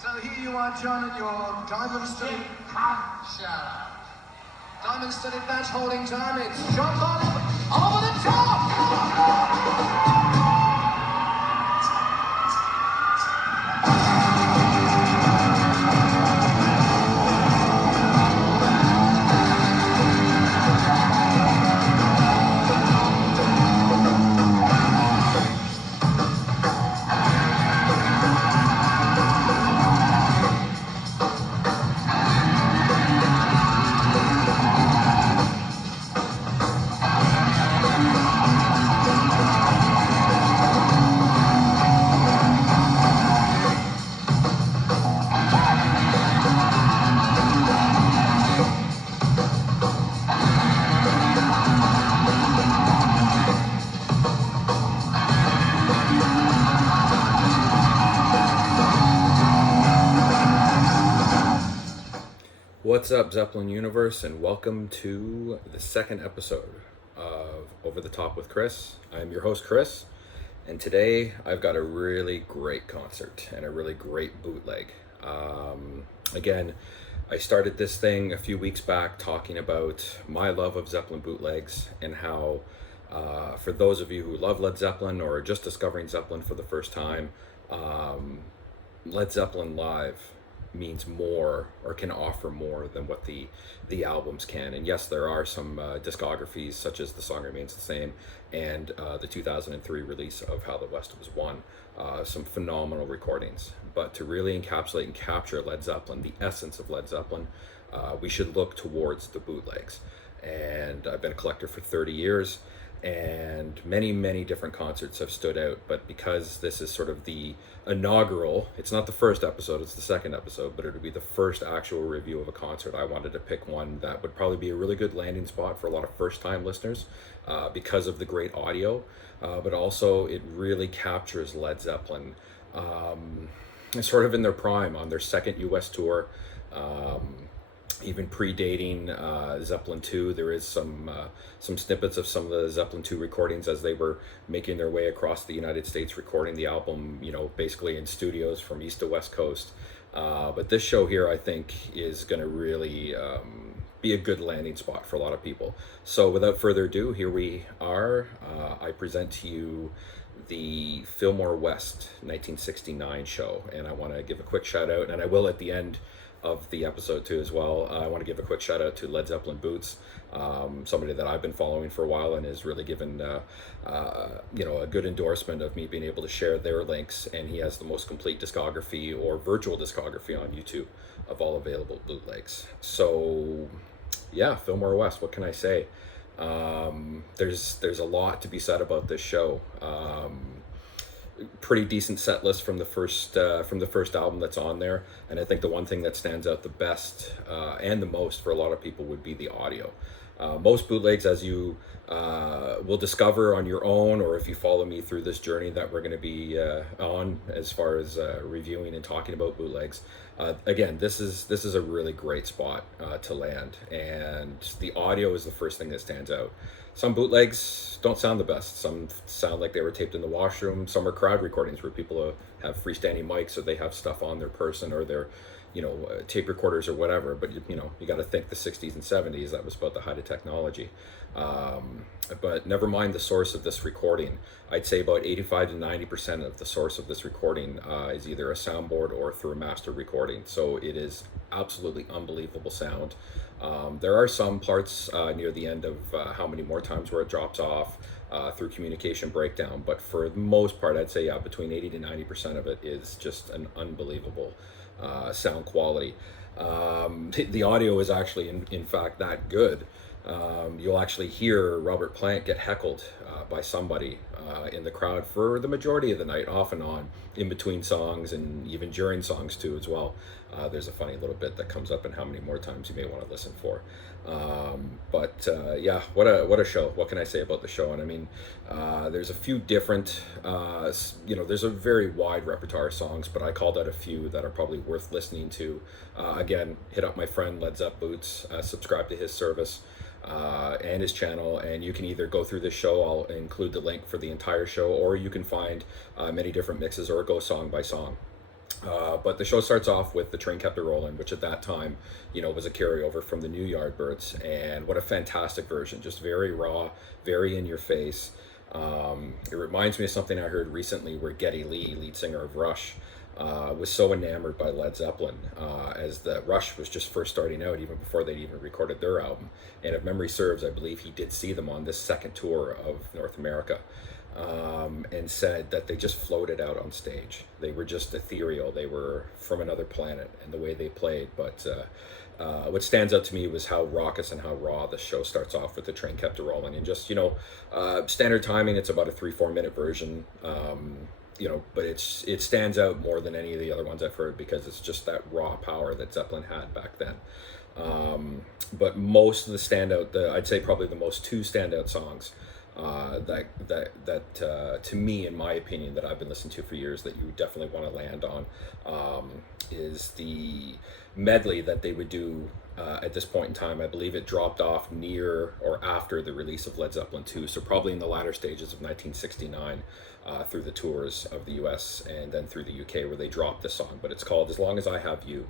So here you are, John, in your diamond-studded diamond-studded match holding time. It's Jean-Claude over the top! What's up, Zeppelin Universe, and welcome to the second episode of Over the Top with Chris. I'm your host, Chris, and today I've got a really great concert and a really great bootleg. Again, I started this thing a few weeks back talking about my love of Zeppelin bootlegs and how, for those of you who love Led Zeppelin or are just discovering Zeppelin for the first time, Led Zeppelin live means more or can offer more than what the albums can. And yes, there are some discographies such as The Song Remains the Same and the 2003 release of How the West Was Won, some phenomenal recordings. But to really encapsulate and capture Led Zeppelin, the essence of Led Zeppelin, we should look towards the bootlegs. And I've been a collector for 30 years, and many different concerts have stood out. But because this is sort of the inaugural, it's not the first episode, it's the second episode, but it'll be the first actual review of a concert, I wanted to pick one that would probably be a really good landing spot for a lot of first-time listeners, because of the great audio, but also it really captures Led Zeppelin sort of in their prime, on their second US tour, even predating Zeppelin 2. There is some snippets of some of the Zeppelin 2 recordings as they were making their way across the United States, recording the album, basically in studios from east to west coast. But this show here, I think, is going to really be a good landing spot for a lot of people. So without further ado, here we are. I present to you the Filmore West 1969 show, and I want to give a quick shout out, and I will at the end of the episode too as well. I want to give a quick shout out to Led Zeppelin Boots, somebody that I've been following for a while and has really given a good endorsement of me being able to share their links, and he has the most complete discography or virtual discography on YouTube of all available bootlegs. So yeah, Filmore West, what can I say? There's a lot to be said about this show. Pretty decent set list from the first album that's on there, and I think the one thing that stands out the best and the most for a lot of people would be the audio. Most bootlegs, as you will discover on your own, or if you follow me through this journey that we're going to be on as far as reviewing and talking about bootlegs, again, this is a really great spot to land, and the audio is the first thing that stands out. Some bootlegs don't sound the best. Some sound like they were taped in the washroom. Some are crowd recordings where people have freestanding mics, or they have stuff on their person or their tape recorders or whatever. But you got to think the 60s and 70s, that was about the height of technology. But never mind the source of this recording. I'd say about 85 to 90% of the source of this recording is either a soundboard or through a master recording. So it is absolutely unbelievable sound. There are some parts near the end of How Many More Times where it drops off through communication breakdown, but for the most part, I'd say between 80 to 90% of it is just an unbelievable sound quality. The audio is actually in fact that good. You'll actually hear Robert Plant get heckled by somebody in the crowd for the majority of the night, off and on, in between songs and even during songs too as well. There's a funny little bit that comes up in How Many More Times you may want to listen for. Yeah, what a show. What can I say about the show? And I mean, there's a few different, there's a very wide repertoire of songs, but I called out a few that are probably worth listening to. Again, hit up my friend Led Zepp Boots, subscribe to his service and his channel, and you can either go through this show, I'll include the link for the entire show, or you can find many different mixes or go song by song. But the show starts off with The Train Kept a Rolling, which at that time, was a carryover from the new Yardbirds. And what a fantastic version. Just very raw, very in your face. It reminds me of something I heard recently where Geddy Lee, lead singer of Rush, was so enamored by Led Zeppelin as the Rush was just first starting out, even before they'd even recorded their album. And if memory serves, I believe he did see them on this second tour of North America. And said that they just floated out on stage. They were just ethereal. They were from another planet and the way they played. But what stands out to me was how raucous and how raw the show starts off with The Train Kept a Rolling. And just, standard timing, it's about a 3-4 minute version. But it stands out more than any of the other ones I've heard because it's just that raw power that Zeppelin had back then. But most of the standout, I'd say probably the most two standout songs that to me, in my opinion, that I've been listening to for years, that you definitely want to land on, is the medley that they would do at this point in time. I believe it dropped off near or after the release of Led Zeppelin 2, so probably in the latter stages of 1969, through the tours of the US and then through the UK, where they dropped this song. But it's called As Long As I Have You,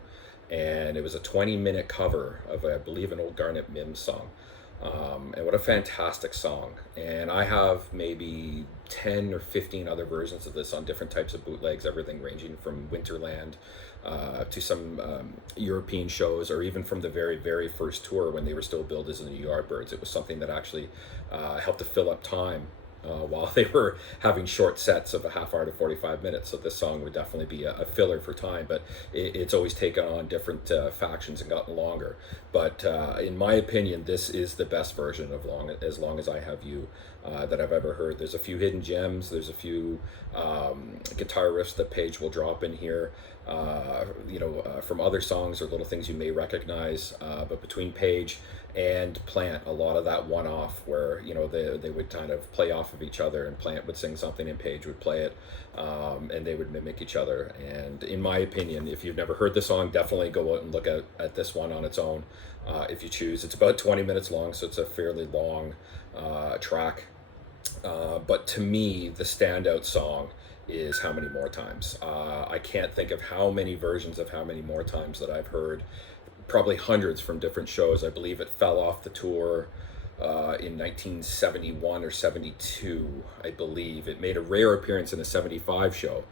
and it was a 20-minute cover of, I believe, an old Garnet Mims song. And what a fantastic song. And I have maybe 10 or 15 other versions of this on different types of bootlegs, everything ranging from Winterland to some European shows, or even from the very, very first tour when they were still billed as the New Yardbirds. It was something that actually helped to fill up time while they were having short sets of a half hour to 45 minutes. So this song would definitely be a filler for time, but it's always taken on different factions and gotten longer. But in my opinion, this is the best version of As Long As I Have You that I've ever heard. There's a few hidden gems. There's a few guitar riffs that Page will drop in here, from other songs, or little things you may recognize. But between Page and Plant, a lot of that one-off where they would kind of play off of each other, and Plant would sing something and Page would play it, and they would mimic each other. And in my opinion, if you've never heard the song, definitely go out and look at this one on its own if you choose. It's about 20 minutes long, so it's a fairly long track. But to me, the standout song is How Many More Times. I can't think of how many versions of How Many More Times that I've heard. Probably hundreds from different shows. I believe it fell off the tour in 1971 or 72, I believe. It made a rare appearance in a 75 show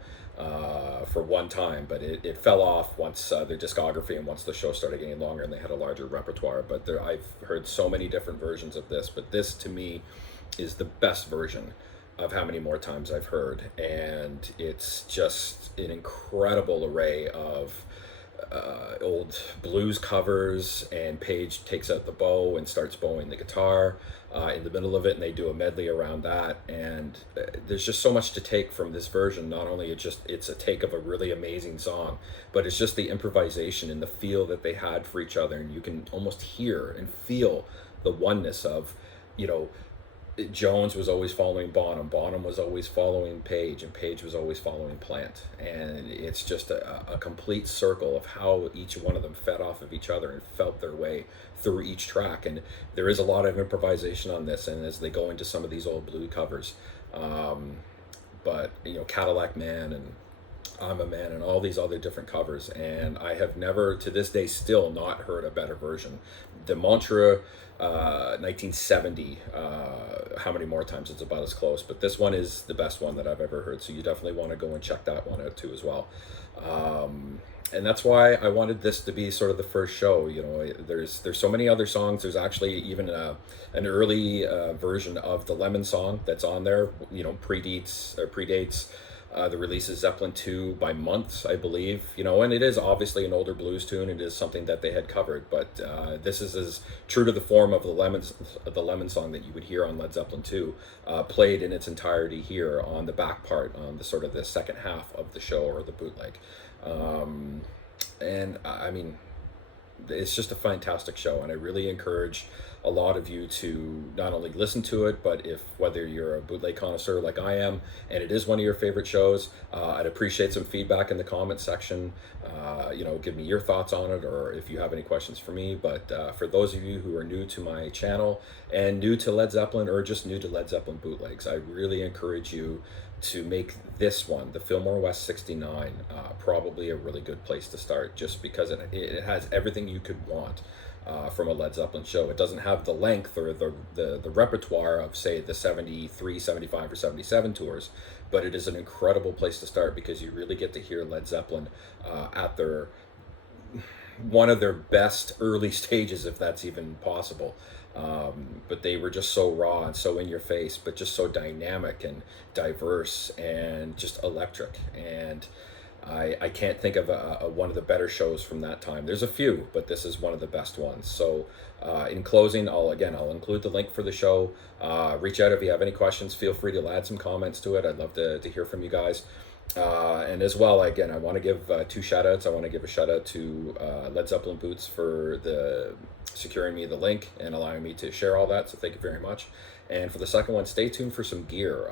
for one time, but it fell off once their discography and once the show started getting longer and they had a larger repertoire. But I've heard so many different versions of this, but this to me is the best version of How Many More Times I've heard. And it's just an incredible array of old blues covers, and Page takes out the bow and starts bowing the guitar in the middle of it, and they do a medley around that. And there's just so much to take from this version. Not only it's a take of a really amazing song, but it's just the improvisation and the feel that they had for each other, and you can almost hear and feel the oneness of, Jones was always following Bonham, Bonham was always following Page, and Page was always following Plant. And it's just a complete circle of how each one of them fed off of each other and felt their way through each track. And there is a lot of improvisation on this, and as they go into some of these old blue covers, but Cadillac Man and I'm a Man and all these other different covers, and I have never to this day still not heard a better version. The Mantra 1970, How Many More Times, it's about as close, but this one is the best one that I've ever heard, so you definitely want to go and check that one out too as well. And that's why I wanted this to be sort of the first show. There's so many other songs. There's actually even an early version of the Lemon song that's on there, predates the release of Zeppelin 2 by months, I believe, and it is obviously an older blues tune. It is something that they had covered, but this is as true to the form of the Lemon song that you would hear on Led Zeppelin 2, played in its entirety here on the back part, on the sort of the second half of the show, or the bootleg. And I mean, it's just a fantastic show, and I really encourage a lot of you to not only listen to it, but whether you're a bootleg connoisseur like I am, and it is one of your favorite shows, I'd appreciate some feedback in the comment section. Give me your thoughts on it, or if you have any questions for me. But for those of you who are new to my channel and new to Led Zeppelin, or just new to Led Zeppelin bootlegs, I really encourage you to make this one, the Filmore West 69, probably a really good place to start, just because it has everything you could want from a Led Zeppelin show. It doesn't have the length or the repertoire of, say, the 73, 75, or 77 tours, but it is an incredible place to start because you really get to hear Led Zeppelin at their one of their best early stages, if that's even possible. But they were just so raw and so in your face, but just so dynamic and diverse and just electric. And I can't think of one of the better shows from that time. There's a few, but this is one of the best ones. So in closing, I'll include the link for the show. Reach out if you have any questions. Feel free to add some comments to it. I'd love to hear from you guys. And as well, again, I want to give two shout outs. I want to give a shout out to Led Zeppelin Boots for securing me the link and allowing me to share all that. So thank you very much. And for the second one, stay tuned for some gear.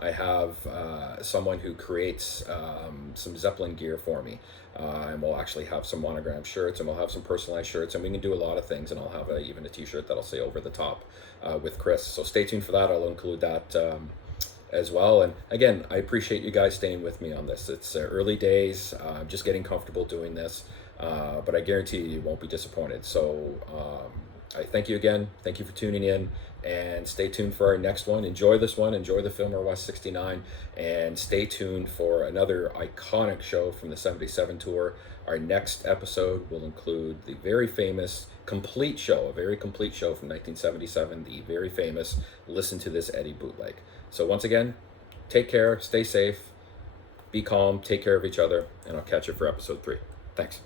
I have someone who creates some Zeppelin gear for me. And we'll actually have some monogram shirts, and we'll have some personalized shirts, and we can do a lot of things. And I'll have even a t-shirt that'll say "Over the Top" with Chris. So stay tuned for that. I'll include that as well. And again, I appreciate you guys staying with me on this. It's early days. I'm just getting comfortable doing this, but I guarantee you won't be disappointed. So I thank you again. Thank you for tuning in, and stay tuned for our next one. Enjoy this one. Enjoy the Filmore West 69, and stay tuned for another iconic show from the 77 tour. Our next episode will include the very famous complete show, a very complete show from 1977, the very famous Listen to This Eddie bootleg. So once again, take care, stay safe, be calm, take care of each other, and I'll catch you for episode 3. Thanks.